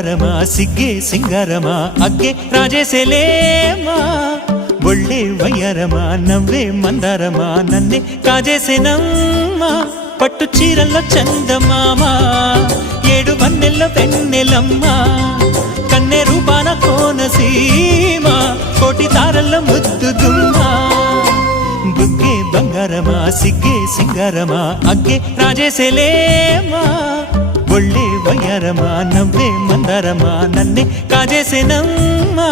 ಬಂಗಾರಮಾ ಸಿಗ್ಗೆ ಸಿಂಗಾರಮಾ ಅಗ್ಗೆ ರಾಜೇಸೆಲೇಮಾ ಒಳ್ಳೆ వయ్యారమా నవ్వే మందారమా నన్నే కాజేసేనమ్మా పట్టు చీరల్లో చందమామ ఏడు వన్నెల్లో వెన్నెలమ్మ కన్నె రూపాన కోనసీమ కోటి తారల్లో ముద్దు గుమ్మ బుగ్గే బంగారమా సిగ్గే సింగారమా అగ్గే రాజేసెలేమా ఒళ్ళే వయ్యారమా నవ్వే మందారమా నన్నే కాజేసేనమ్మా